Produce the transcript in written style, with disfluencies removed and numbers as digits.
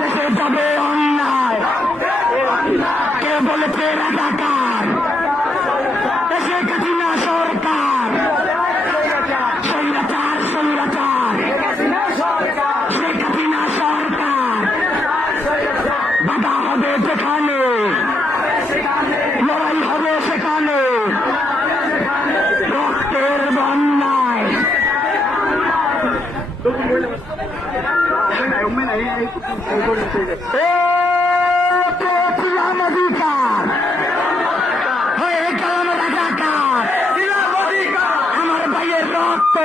দেশে যাবে অন্যায়, কে বলেছে রাজাকার? দেশে কাটিনা সরকার, স্বৈরাচার স্বৈরাচার, শেখ হাসিনা সরকার। বাধা হবে যেখানে, লড়াই হবে সেখানে, রক্তের বন্যায়। পেয়েছিলাম অধিকার, হয়ে গেলাম রাজাকার। আমার ভাইয়ের রক্ত